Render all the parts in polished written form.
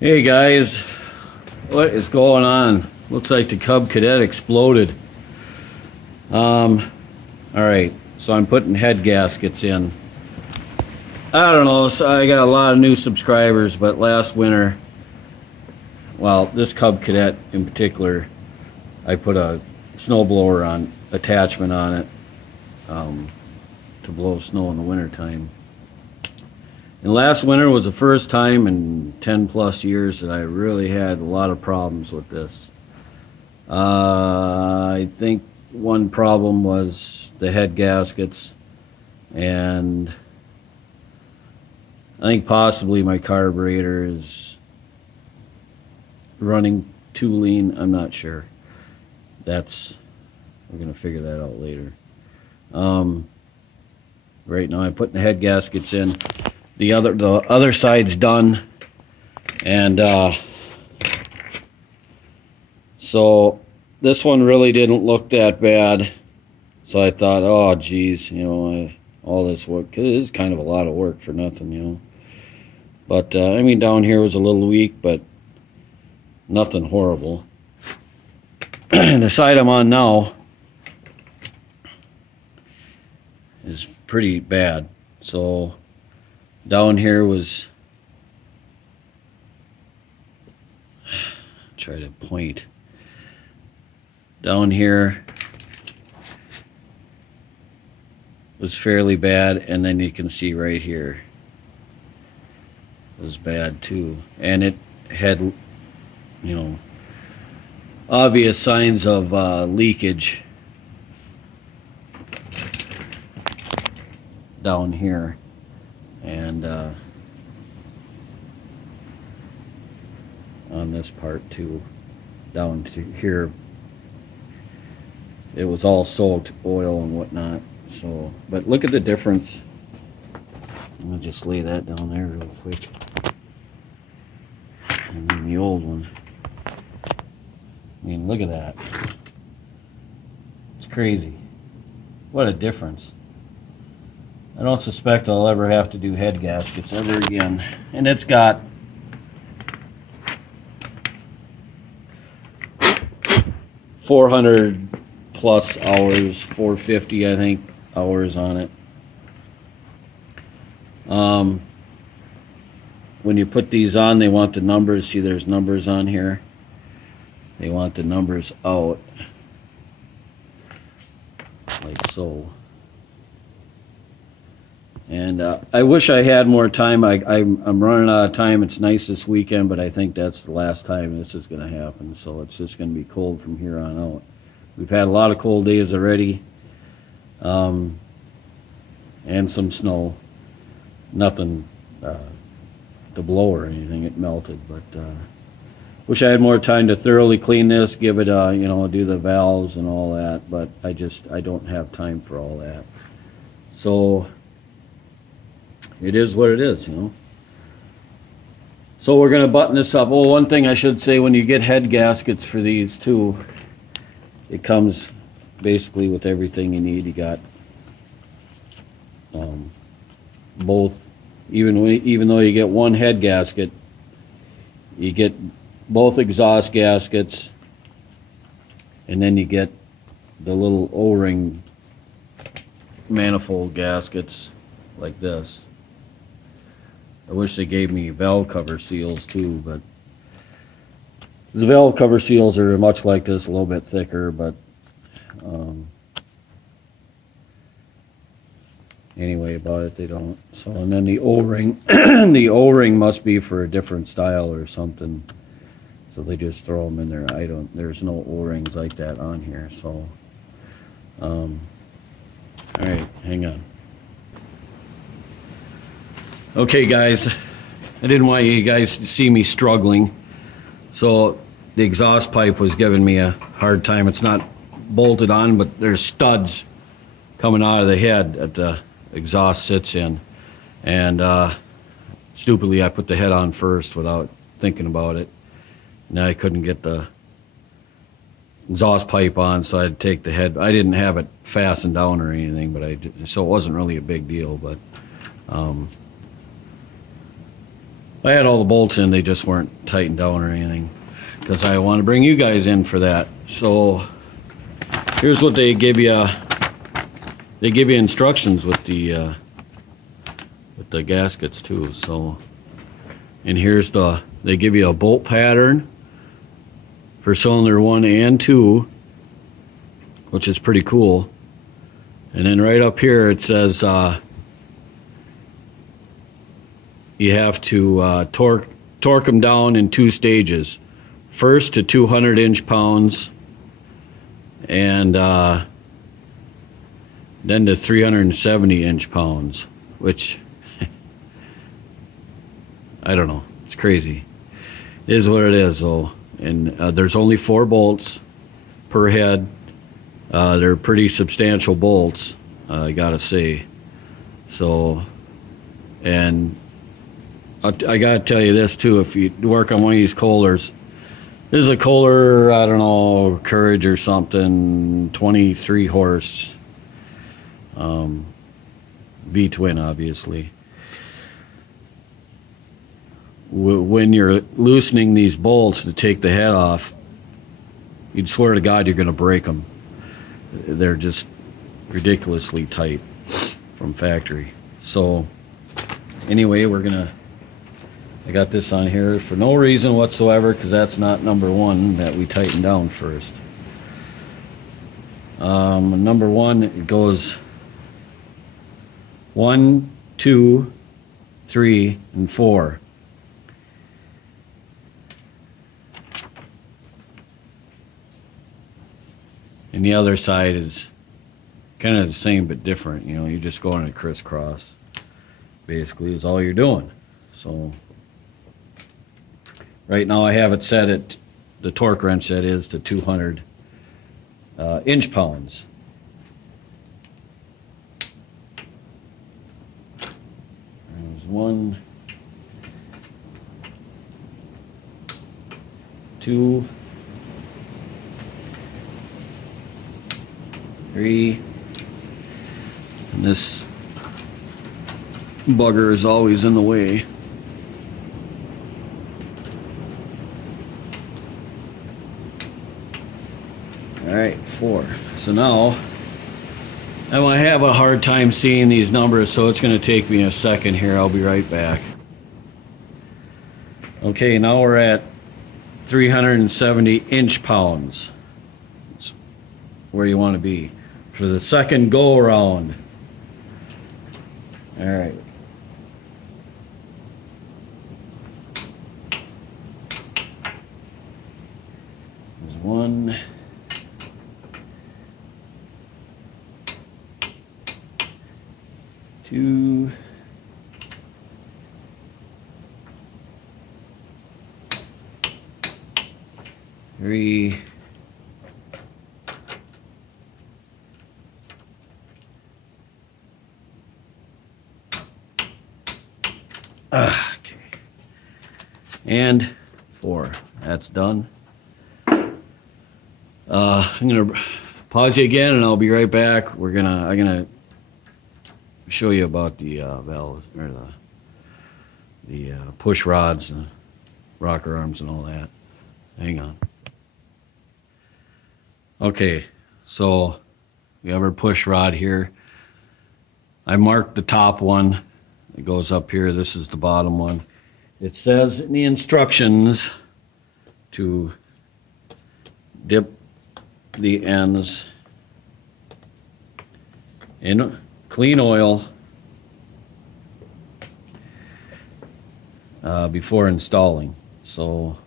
Hey guys, what is going on? Looks like the CUB cadet exploded. Alright, so I'm putting head gaskets in. I don't know, so I got a lot of new subscribers, but last winter, well, this CUB cadet in particular, I put a snowblower attachment on it to blow snow in the wintertime. And last winter was the first time in 10 plus years that I really had a lot of problems with this. I think one problem was the head gaskets, and I think possibly my carburetor is running too lean. I'm not sure. We're gonna figure that out later. Right now I'm putting the head gaskets in. The other side's done, and so this one really didn't look that bad. So I thought, oh geez, all this work, 'cause it is kind of a lot of work for nothing, But I mean, down here was a little weak, but nothing horrible. The side I'm on now is pretty bad. So down here was, try to point, down here was fairly bad, and then you can see right here was bad too, and it had obvious signs of leakage down here. And on this part too, down to here, it was all soaked, oil and whatnot. So, but look at the difference. I'm gonna just lay that down there real quick. And then the old one. I mean, look at that. It's crazy. What a difference. I don't suspect I'll ever have to do head gaskets ever again. And it's got $400 plus hours, 450 I think hours on it. When you put these on, they want the numbers. See, there's numbers on here. They want the numbers out, like so. And I wish I had more time. I'm running out of time. It's nice this weekend, but I think that's the last time this is going to happen. So it's just going to be cold from here on out. We've had a lot of cold days already, and some snow. Nothing to blow or anything. It melted, but wish I had more time to thoroughly clean this, give it do the valves and all that. But I don't have time for all that. So it is what it is, So we're going to button this up. Oh, one thing I should say, when you get head gaskets for these too, it comes basically with everything you need. You got both, even though you get one head gasket, you get both exhaust gaskets, and then you get the little O-ring manifold gaskets like this. I wish they gave me valve cover seals too, but the valve cover seals are much like this, a little bit thicker, but anyway, about it they don't. So, and then the O-ring, the O-ring must be for a different style or something, so they just throw them in there. There's no O-rings like that on here. So all right, hang on. Okay guys, I didn't want you guys to see me struggling, so the exhaust pipe was giving me a hard time. It's not bolted on, but there's studs coming out of the head that the exhaust sits in, and stupidly I put the head on first without thinking about it. Now I couldn't get the exhaust pipe on, so I'd take the head. I didn't have it fastened down or anything, but so it wasn't really a big deal. But I had all the bolts in, they just weren't tightened down or anything, because I want to bring you guys in for that. So here's what they give you. They give you instructions with the gaskets too. So, and here's they give you a bolt pattern for cylinder 1 and 2, which is pretty cool. And then right up here it says you have to torque them down in 2 stages. First to 200 inch-pounds, and then to 370 inch-pounds, which I don't know, it's crazy. It is what it is though. And there's only 4 bolts per head. They're pretty substantial bolts, I gotta say. So, and I gotta tell you this too, if you work on one of these Kohlers, this is a Kohler, I don't know, Courage or something, 23 horse, V-twin obviously. When you're loosening these bolts to take the head off, you'd swear to God you're going to break them. They're just ridiculously tight from factory. So anyway, I got this on here for no reason whatsoever, because that's not number 1 that we tightened down first. Number 1, it goes 1, 2, 3, and 4. And the other side is kind of the same but different. You know, you just go on a crisscross, basically, is all you're doing. So right now I have it set at, the torque wrench that is, to 200 inch-pounds. There's 1, 2, 3, and this bugger is always in the way. Alright, 4. So now I want to have a hard time seeing these numbers, so it's going to take me a second here. I'll be right back. Okay, now we're at 370 inch-pounds. That's where you want to be for the second go around. All right. There's 1, 2, 3, 4. That's done. I'm gonna pause you again, and I'll be right back. I'm gonna show you about the valves, or the push rods and rocker arms and all that. Hang on. Okay, so we have our push rod here. I marked the top one. It goes up here. This is the bottom one. It says in the instructions to dip the ends in clean oil before installing. So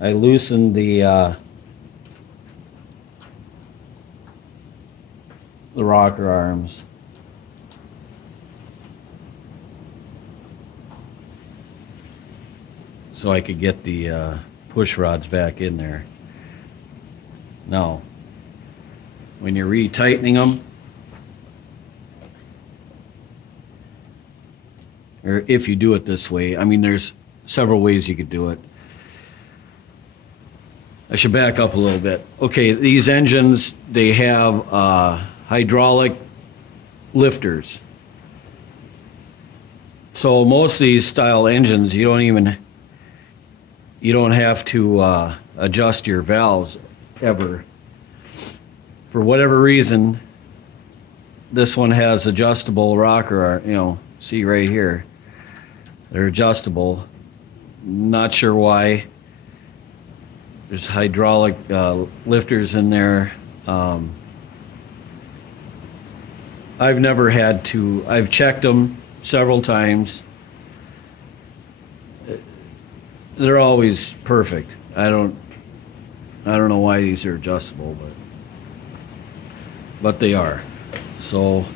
I loosened the rocker arms. So I could get the push rods back in there. Now, when you're retightening them, or if you do it this way. I mean, there's several ways you could do it. I should back up a little bit. Okay, these engines, they have hydraulic lifters. So most of these style engines, you don't have to adjust your valves ever. For whatever reason, this one has adjustable rocker, you know, see right here. They're adjustable. Not sure why. There's hydraulic lifters in there. I've never had to, I've checked them several times. They're always perfect. I don't know why these are adjustable, but they are. So,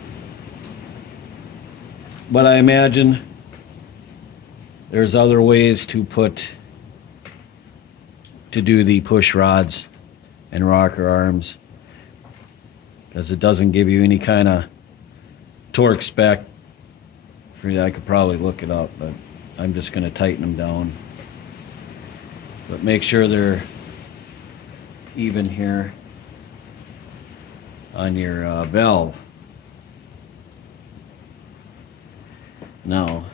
but I imagine there's other ways to do the push rods and rocker arms, because it doesn't give you any kind of torque spec. I could probably look it up, but I'm just going to tighten them down. But make sure they're even here on your valve. Now,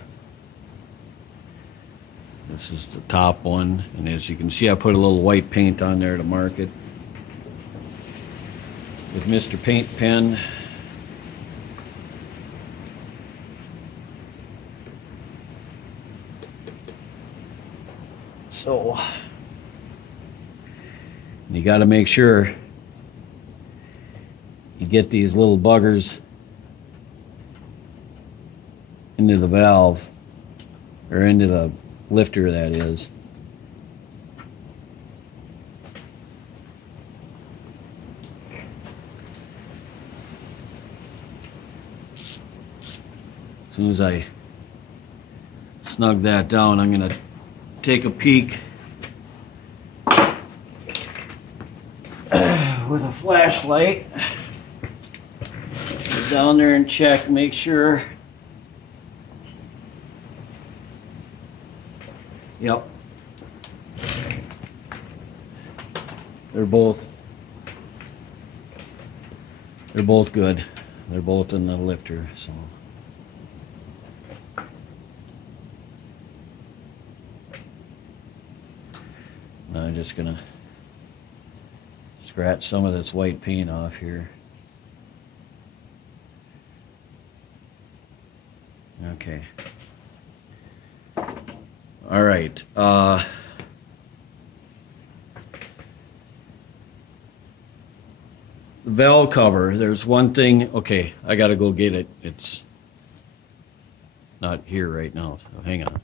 this is the top one, and as you can see, I put a little white paint on there to mark it with Mr. Paint Pen. So, you got to make sure you get these little buggers into the valve, or into the lifter, that is. As soon as I snug that down, I'm going to take a peek with a flashlight. Get down there and check, make sure. Yep. They're both good. They're both in the lifter, so. Now I'm just gonna scratch some of this white paint off here. Okay. All right. The valve cover, there's one thing. Okay, I gotta go get it. It's not here right now, so hang on.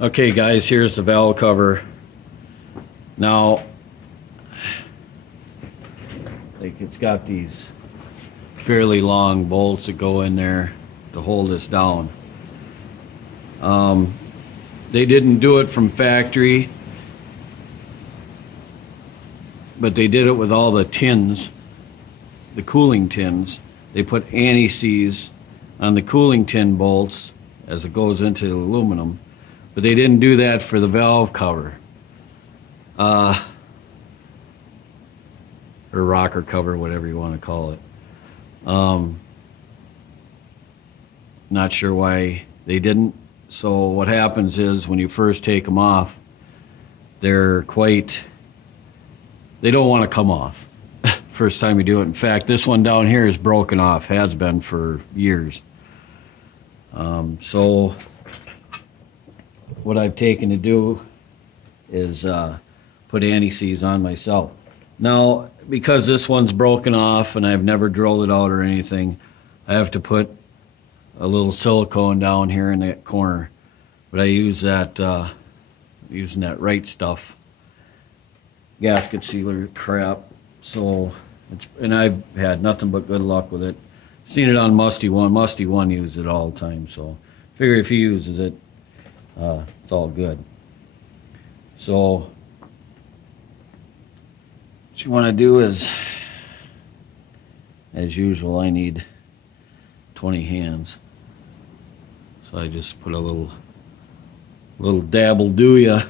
Okay guys, here's the valve cover. Now, like, it's got these fairly long bolts that go in there to hold this down. They didn't do it from factory, but they did it with all the tins, the cooling tins. They put anti-seize on the cooling tin bolts as it goes into the aluminum, but they didn't do that for the valve cover. Or rocker cover, whatever you want to call it. Not sure why they didn't. So what happens is, when you first take them off, they don't want to come off first time you do it. In fact, this one down here is broken off, has been for years. So what I've taken to do is put anti-seize on myself. Now, because this one's broken off and I've never drilled it out or anything, I have to put a little silicone down here in that corner. But I use that, using that right stuff, gasket sealer crap. So, and I've had nothing but good luck with it. Seen it on Musty One. Musty One uses it all the time, so figure if he uses it, it's all good. So what you want to do is, as usual, I need 20 hands. So I just put a little dabble do ya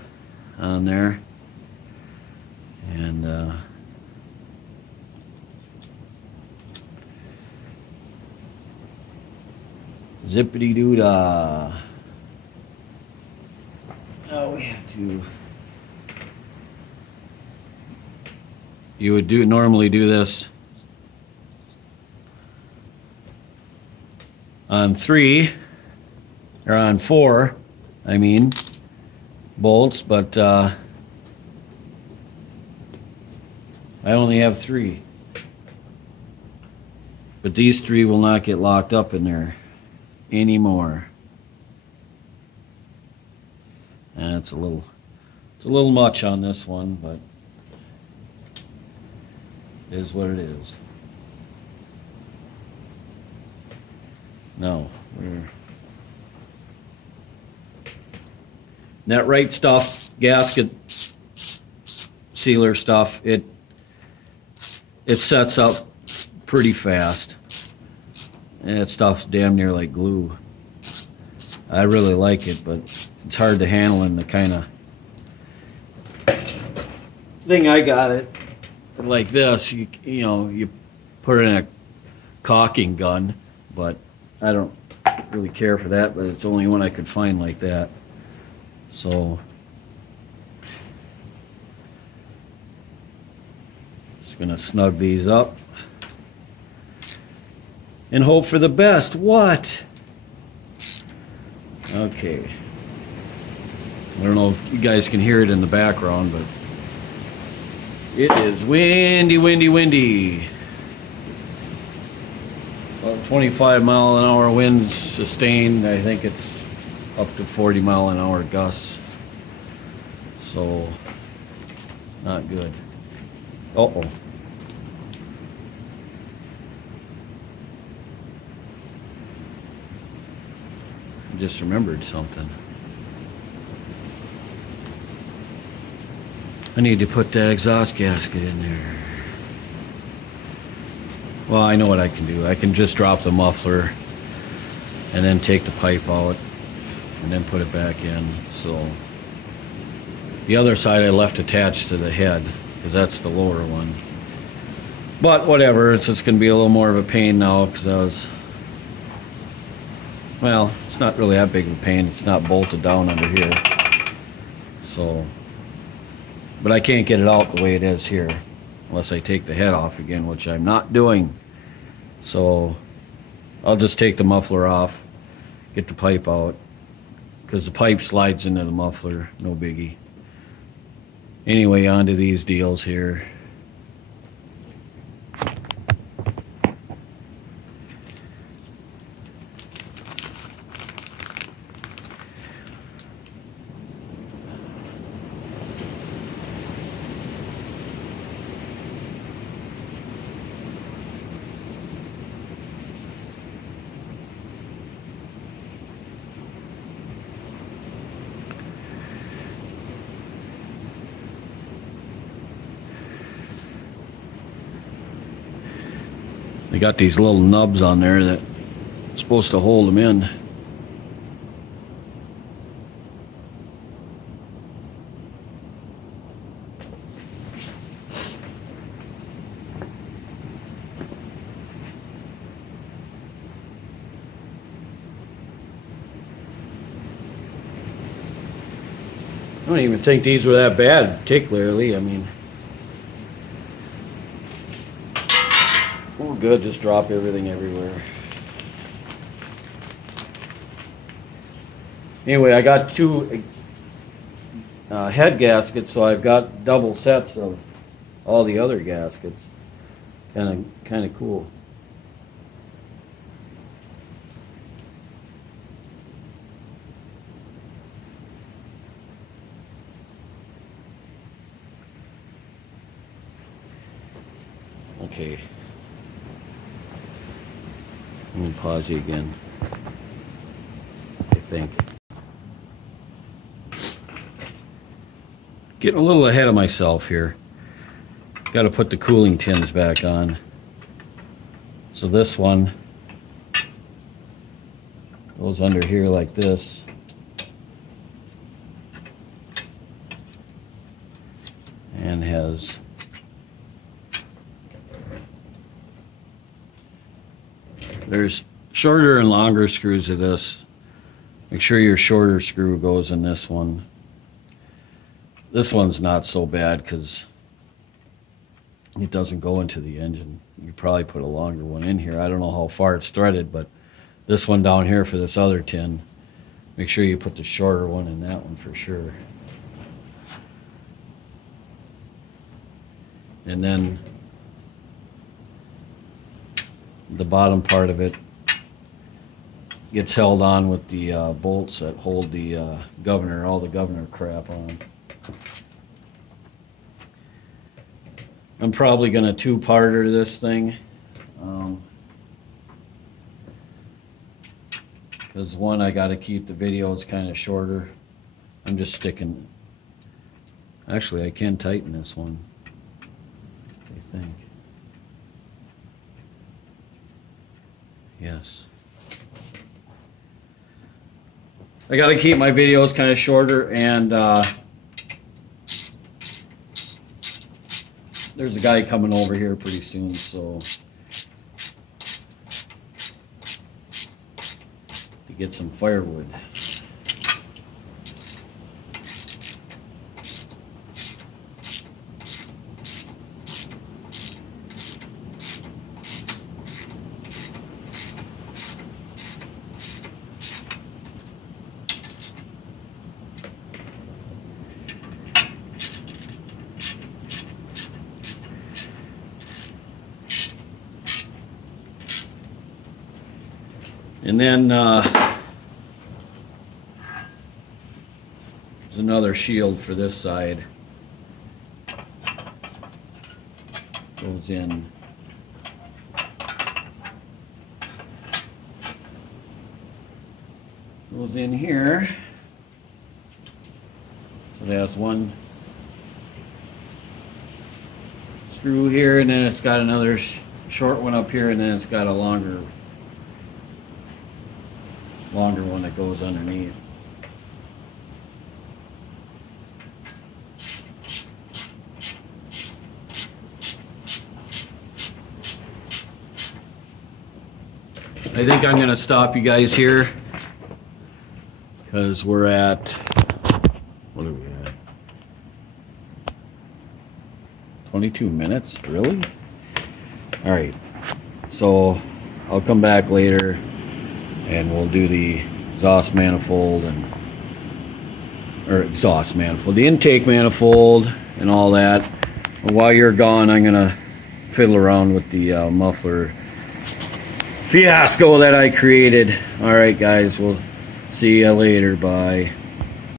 on there, and zippity doo dah. Now we have to. You would normally do this on 3 or on 4, I mean, bolts, but I only have 3. But these 3 will not get locked up in there anymore. And it's a little much on this one, but it is what it is. No, that right stuff, gasket sealer stuff, it sets up pretty fast. And that stuff's damn near like glue. I really like it, but it's hard to handle in the kind of thing I got it like this. You know, you put it in a caulking gun, but I don't really care for that, but it's the only one I could find like that. So just gonna snug these up and hope for the best. What? Okay. I don't know if you guys can hear it in the background, but it is windy, windy, windy. About 25-mile-an-hour winds sustained. I think it's up to 40-mile-an-hour gusts. So, not good. Uh-oh. I just remembered something. I need to put that exhaust gasket in there. Well, I know what I can do. I can just drop the muffler and then take the pipe out and then put it back in. So the other side I left attached to the head because that's the lower one. But whatever, it's just going to be a little more of a pain now because well, it's not really that big of a pain. It's not bolted down under here. So, but I can't get it out the way it is here unless I take the head off again, which I'm not doing. So I'll just take the muffler off, get the pipe out, because the pipe slides into the muffler, no biggie. Anyway, onto these deals here. They got these little nubs on there that are supposed to hold them in. I don't even think these were that bad, particularly. I mean, we're good, just drop everything everywhere. Anyway, I got 2 head gaskets, so I've got double sets of all the other gaskets. Kind of cool. Okay. Let me pause you again. I think. Getting a little ahead of myself here. Got to put the cooling tins back on. So this one Goes under here like this. And has there's shorter and longer screws of this. Make sure your shorter screw goes in this one. This one's not so bad because it doesn't go into the engine. You probably put a longer one in here. I don't know how far it's threaded, but this one down here for this other tin, make sure you put the shorter one in that one for sure. And then the bottom part of it gets held on with the bolts that hold the governor, all the governor crap on. I'm probably going to two-parter this thing. Because one, I got to keep the videos kind of shorter. I'm just sticking. Actually, I can tighten this one, I think. Yes. I got to keep my videos kind of shorter, and there's a guy coming over here pretty soon, so to get some firewood. And then there's another shield for this side. Goes in. Goes in here. So that's one screw here, and then it's got another short one up here, and then it's got a longer one that goes underneath. I think I'm going to stop you guys here because we're at, what are we at? 22 minutes? Really? Alright, so I'll come back later and we'll do the exhaust manifold the intake manifold and all that. And while you're gone, I'm gonna fiddle around with the muffler fiasco that I created. Alright guys, we'll see you later. Bye.